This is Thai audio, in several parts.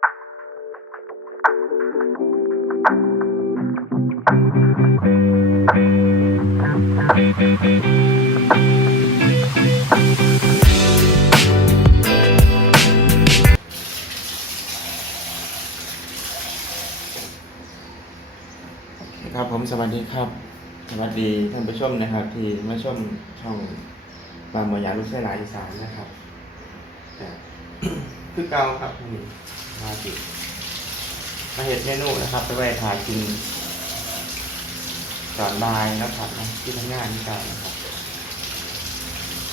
ครับผมสวัสดีครับ สวัสดีท่านผู้ชมนะครับ ที่มาชมช่องบางมวยาลูกเสือหลายอีสานนะครับ คือเก่าครับนี่มาจิมาเห็ดเมนูนะครับ ไปไว้ทากินก่อนบายนะครับนะที่ทำงานที่กันนะครับ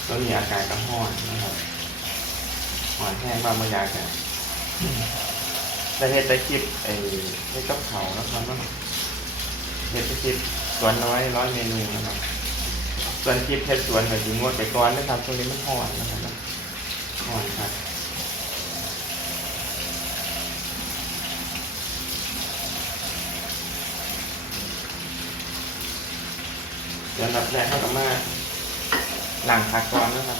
ก็มีอาการกระห้อนนะครับห่อนแห้งบางมวยากันได้เห็ดได้คลิปไอ้เห็ดกับเขานะครับเนาะเห็ดคลิปสวนน้อยร้อยเมนูนะครับส่วนคลิปเห็ดสวนกับยิงงวดไปก่อนนะครับช่วงนี้มันห่อนนะครับห่อนครับ เดี๋ยวนับแรกเข้ากับมาหลังพักก่อนนะครับ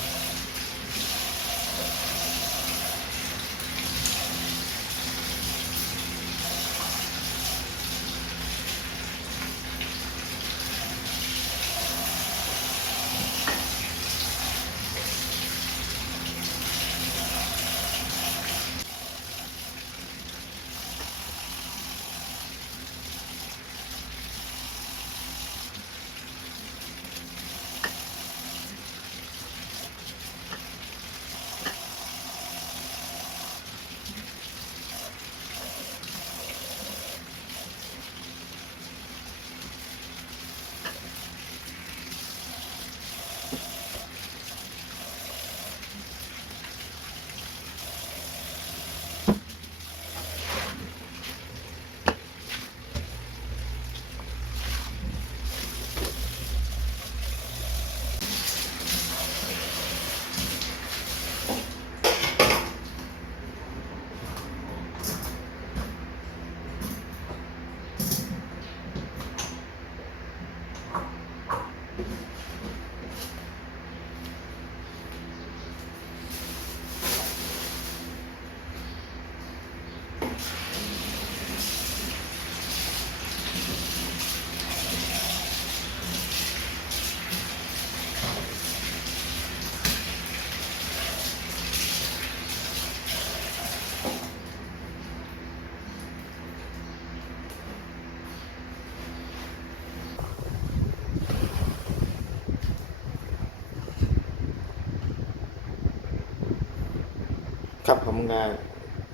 ครับผมงาน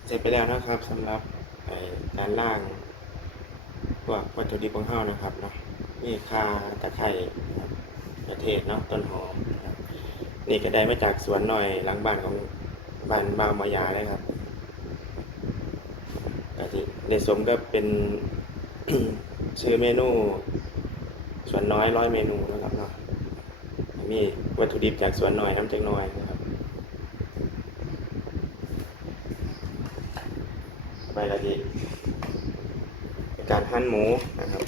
เสร็จไปแล้วนะครับสำหรับการล่างพวกวัตถุดิบของข้าวนะครับเนาะนี่คาตะไคร้นะครับกระเทศเนาะต้นหอมนี่ก็ได้มาจากสวนหน่อยหลังบ้านของบ้านบางมายาเลยครับก็ที่ในสมก็เป็นชื่อเมนูสวนน้อยร้อยเมนูนะครับเนาะมีวัตถุดิบจากสวนน้อยน้ำจากน้อยนะ ครับไปละทีการหั่นหมูนะครับ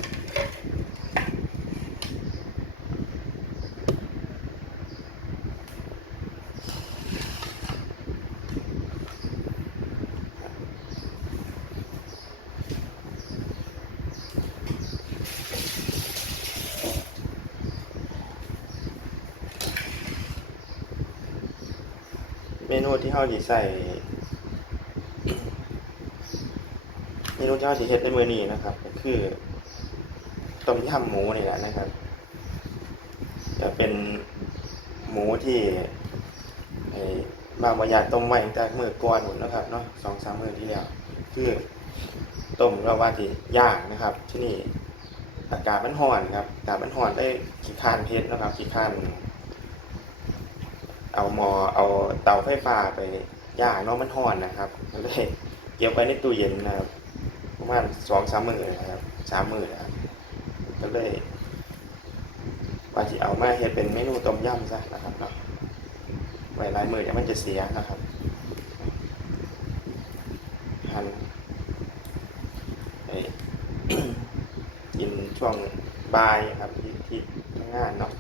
เมนูที่เฮาสิใส่ เมนูที่เราจะเฮ็ดในมือนี้นะครับ ก็คือต้มยำหมูนี่แหละนะครับจะเป็นหมูที่ไอ้บางบายาต้มไว้ตั้งแต่มือก่อนหมดนะครับเนาะสองสามมือที่แล้วคือต้มแล้วว่าที่ย่างนะครับ ที่นี่อากาศมันร้อนครับอากาศมันร้อนได้ขี้คานเฮ็ดนะครับขี้คานเอาหมอเอาเตาไฟฟ้าไปย่างเนาะมันร้อนนะครับก็เลยเก็บไว้ในตู้เย็นนะครับ ประมาณสองสามหมื่นนะครับสามหมื่นนะครับก็เลยว่าที่เอามาเฮ็ดเป็นเมนูต้มยำซะนะครับเนาะไว้หลายมือเดี๋ยวมันจะเสียนะครับหั่นไอ้กินช่วงบ่ายครับที่ที่ทำงานเนาะ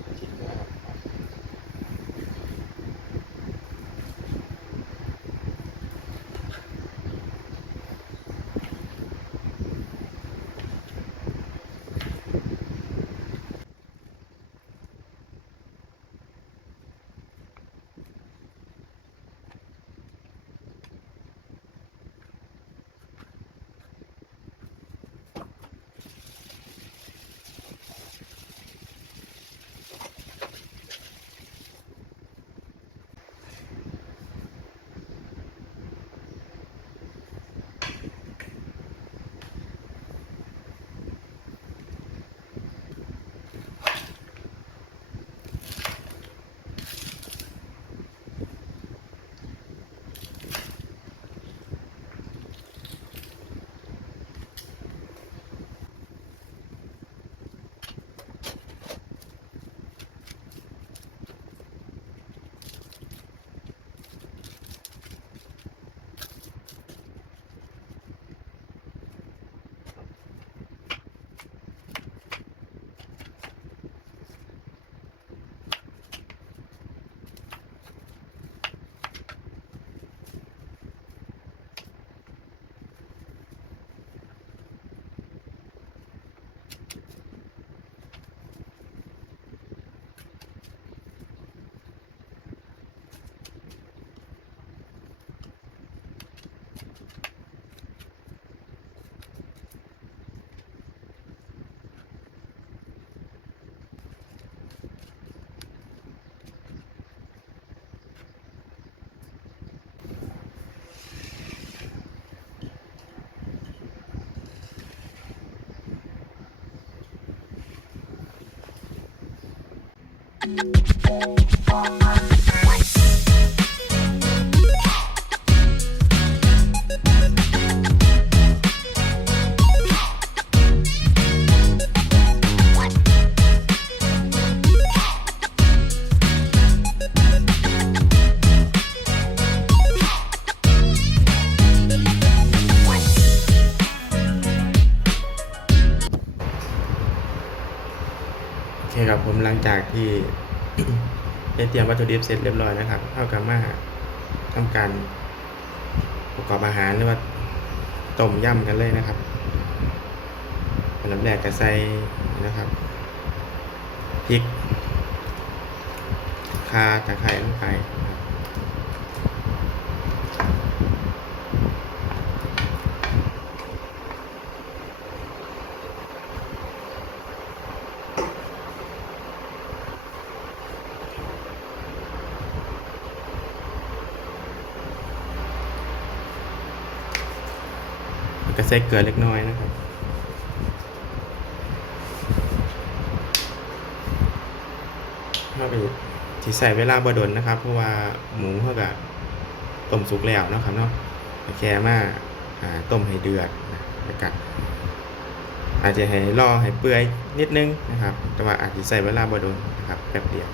Oh my. คครับผมหลังจากที่ได้เตรียมวัตถุดิบเสร็จเรียบร้อยนะครับเข้ากับมาทำการประกอบอาหารหรือว่าต้มยำกันเลยนะครับอันดับแรกก็ใส่นะครับพริกคาตะไคร้ลงไปนะครับแล้วก็ ใส่เกลือเล็กน้อยนะครับเข้าไปที่ใส่เวลาบดนนะครับ เพราะว่าหมูเขากับต้มสุกแล้วนะครับเนาะแค่มาต้มให้เดือดนะแล้วก็อาจจะให้รอให้เปื่อยนิดนึงนะครับ แต่ว่าอาจจะใส่เวลาบดนนะครับแป๊บเดียว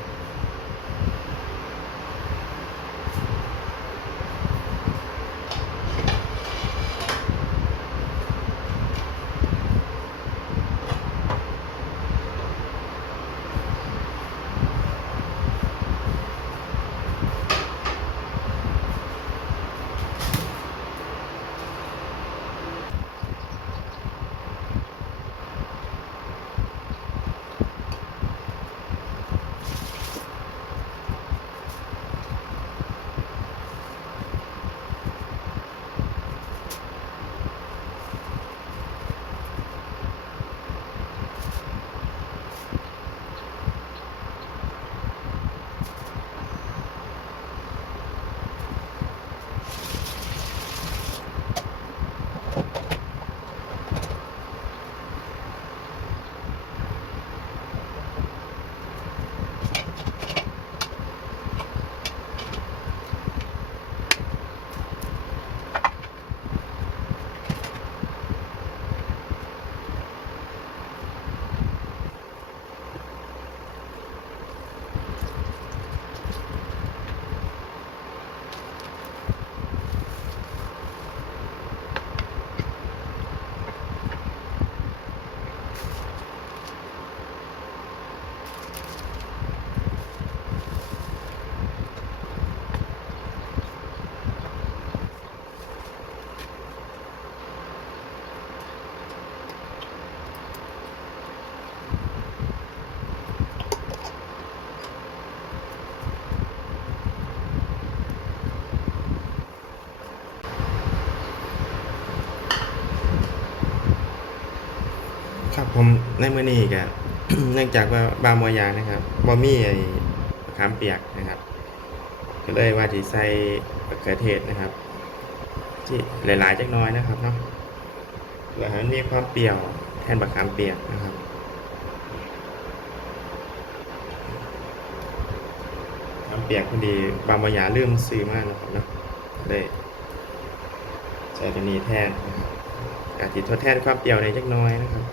ผมในมื้อนี้ก็เนื่องจากว่าบางมอยางนะครับบ่มีไอ้มะขามเปียกนะครับ ก็เลยว่าสิใส่มะเขือเทศนะครับ ที่หลายๆจักน้อยนะครับเนาะเพื่อให้มันมีความเปรี้ยวแทนมะขามเปียกนะครับมะขามเปียกพอดีบางมอยางลืมซื้อมากนะครับเนาะเลยใส่ตัวนี้แทนนะครับอาจจะทดแทนความเปรี้ยวในจักน้อยนะครับ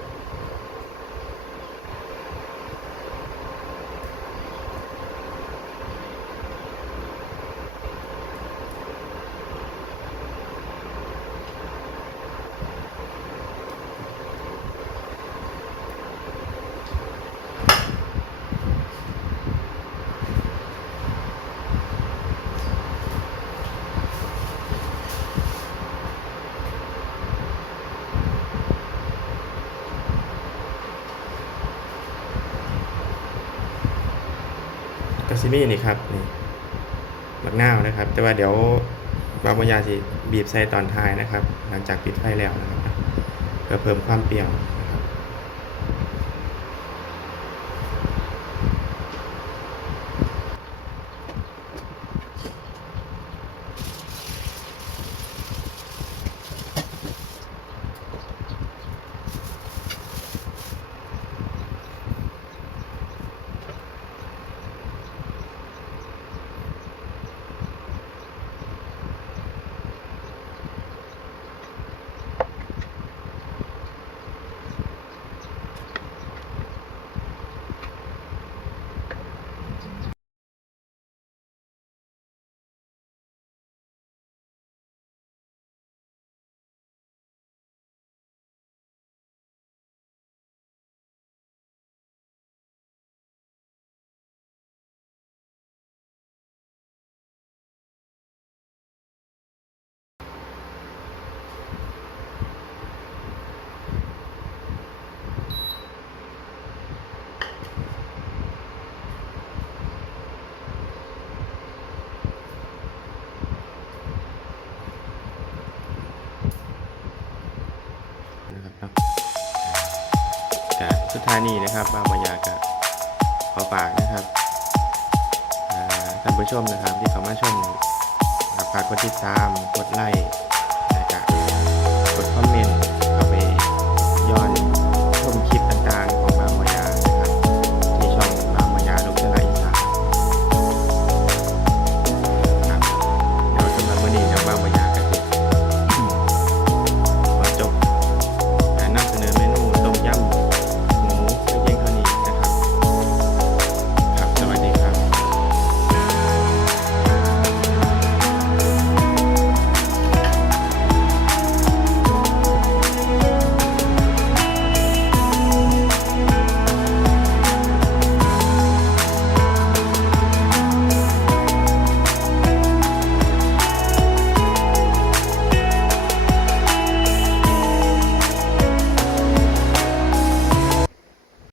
ซิมี่นี่ครับนี่บักหน้าวนะครับ แต่ว่าเดี๋ยวบางบางอย่างสิบีบใส่ตอนท้ายนะครับ หลังจากปิดไฟแล้วนะครับเพื่อเพิ่มความเปรี้ยวนะครับ สุด ท่านี้นะครับบางบอยากะขอฝากนะครับท่านผู้ชมนะครับที่เข้ามาชมฝากกดติดตามกดไลค์